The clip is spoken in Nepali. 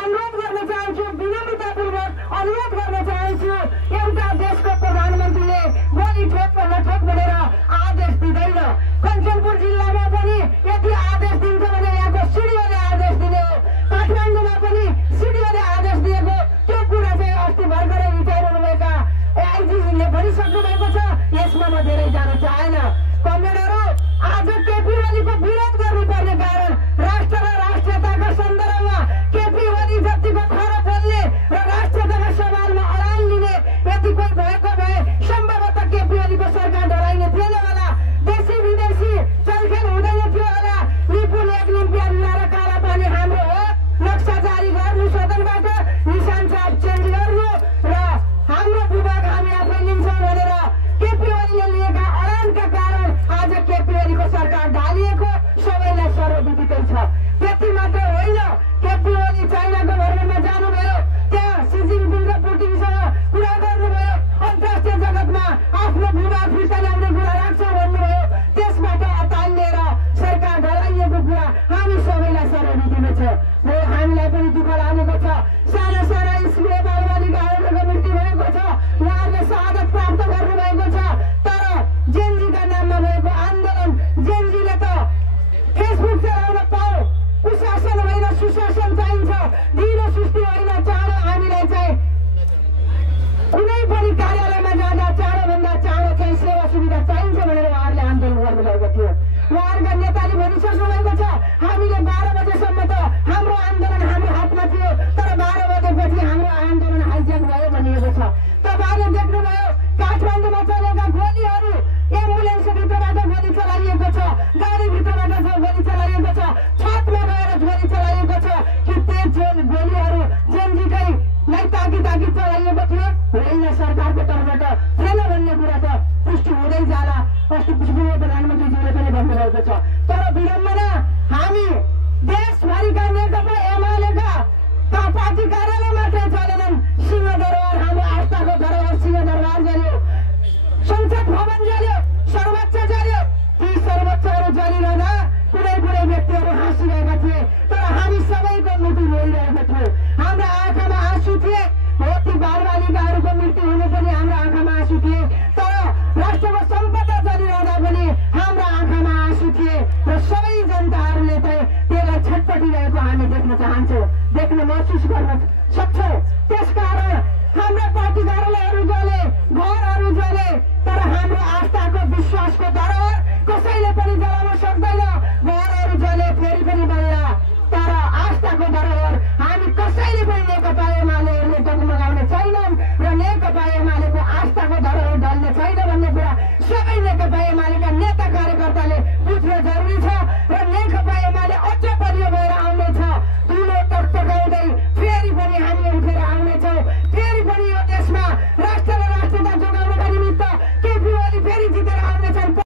अनुरोध गर्न चाहन्छु, विनम्रतापूर्वक अनुरोध गर्न चाहन्छु। एउटा देशको प्रधानमन्त्रीले गोली ठोक नठोक भनेर आदेश दिँदैन। कञ्चनपुर जिल्लामा पनि यदि आदेश दिन्छ भने यहाँको सिडिओले आदेश दिने हो। काठमाडौँमा पनि सिडिओले आदेश दिएको त्यो कुरा चाहिँ अस्ति भर्खरै रिटायर हुनुभएका आइजिले भनिसक्नु भएको छ। यसमा म धेरै जान चाहेन। कमेन्टहरू आज केपी ओलीको विरोध गर्नुपर्ने कारण राष्ट्र र राष्ट्रियताका सन्दर्भमा केपी ओली जतिको खरो बोल्ने र राष्ट्रियताका सवालमा अडान लिने यदि कोही भएको भए सम्भवतः केपी ओलीको सरकार डराइने थिएन होला। देशी विदेशी चलखेल हुँदैन थियो होला। लिपुल एक लिम्पिया र काला पानी हाम्रो हो। नक्सा जारी गर्नु सदनबाट, निशान छाप चेन्ज गर्नु र हाम्रो विभाग हामी आफै लिन्छौँ भनेर केपी ओलीले लिएका अडानका कारण आज केपी ओलीको सरकार ढालिएको सबैलाई सर्वविदितै छ। त्यति मात्र होइन, केपी ओली चाइनाको भ्रमणमा जानुभयो। त्यहाँ सी जिनपिङ र पुटिनसँग कुरा गर्नुभयो। अन्तर्राष्ट्रिय जगतमा आफ्नो विभाग फिर्ता ल्याउने कुरा राख्छौँ भन्नुभयो। त्यसबाट अतालिएर सरकार ढलाइएको कुरा हामी सबैलाई सर्वविदित छ। हामीलाई पनि दुःख लागेको छ। साना साना स्कुले बालबालिकाहरूको मृत्यु भएको छ। उहाँहरूले शहादत प्राप्त गर्नुभएको छ। तर जेनजीका नाममा भएको आन्दोलन, जेनजीले त फेसबुक चलाउन पाऊ, कुशासन होइन सुशासन चाहिन्छ। ढिलो सुस्ती होइन, चाँडो हामीलाई चाहिँ कुनै पनि कार्यालयमा जाँदा चाँडोभन्दा चाँडो चाहिँ सेवा सुविधा चाहिन्छ भनेर उहाँहरूले आन्दोलन गर्नुभएको थियो। उहाँहरूका नेताले भनिसक्नु भएको छ हामीले 12 बजेसम्म त हाम्रो आन्दोलन हाम्रो हातमा थियो, तर 12 बजेपछि हाम्रो आन्दोलन हाइज्याक भयो भनिएको छ। तपाईँले देख्नुभयो काठमाडौँमा चलेका गोलीहरू, एम्बुलेन्सभित्रबाट गोली चलाइएको छ, गाडीभित्रबाट गोली चलाइएको छ, छतमा गएर गोली चलाइएको छ। कि त्यो गोलीहरू जेनजीकैलाई ताकी चलाइएको थियो होइन, सरकारको तर्फबाट थिएन भन्ने कुरा त पुष्टि हुँदै जाला। अस्ति पूर्व प्रधानमन्त्रीज्यूले पनि भन्नुभएको छ। तर विडम्बना, हामी देशभरिका नेकपा एमालेका पार्टी कार्यालय मात्रै चलेनन्। सिंहदरबार हाम्रो आस्थाको धरोहर सिंहदरबार जल्यो, संसद भवन जल्यो, सर्वोच्च जल्यो। ती सर्वोच्चहरू जलिरहँदा कुनै व्यक्तिहरू हाँसिरहेका थिए, तर हामी सबैको मुटु रोइरहेको थियो। हाम्रा आँखामा आँसु थिए। हो, ती बालबालिकाहरूको मृत्यु हुनु पनि हाम्रो आँखामा आँसु थिए, तर राष्ट्रको सम्पदा जलिरहँदा पनि हाम्रा आँखामा आँसु थिए। र सबै जनताहरूले चाहिँ त्यसलाई छटपटिरहेको हामी देख्न चाहन्छौँ, देख्न महसुस गर्न सक्छौँ। त्यसकारण हाम्रा पार्टी कार्यालयहरू जले, घरहरू जले, तर हाम्रो आस्थाको विश्वासको धरोहर कसैले पनि जलाउन सक्दैन। घरहरू जले फेरि पनि बल्ला, तर आस्थाको धरोहर हामी कसैले पनि नेकपा एमालेहरूले डगमगाउने छैनन् र नेकपा एमालेको आस्थाको धरोहर ढल्ने छैन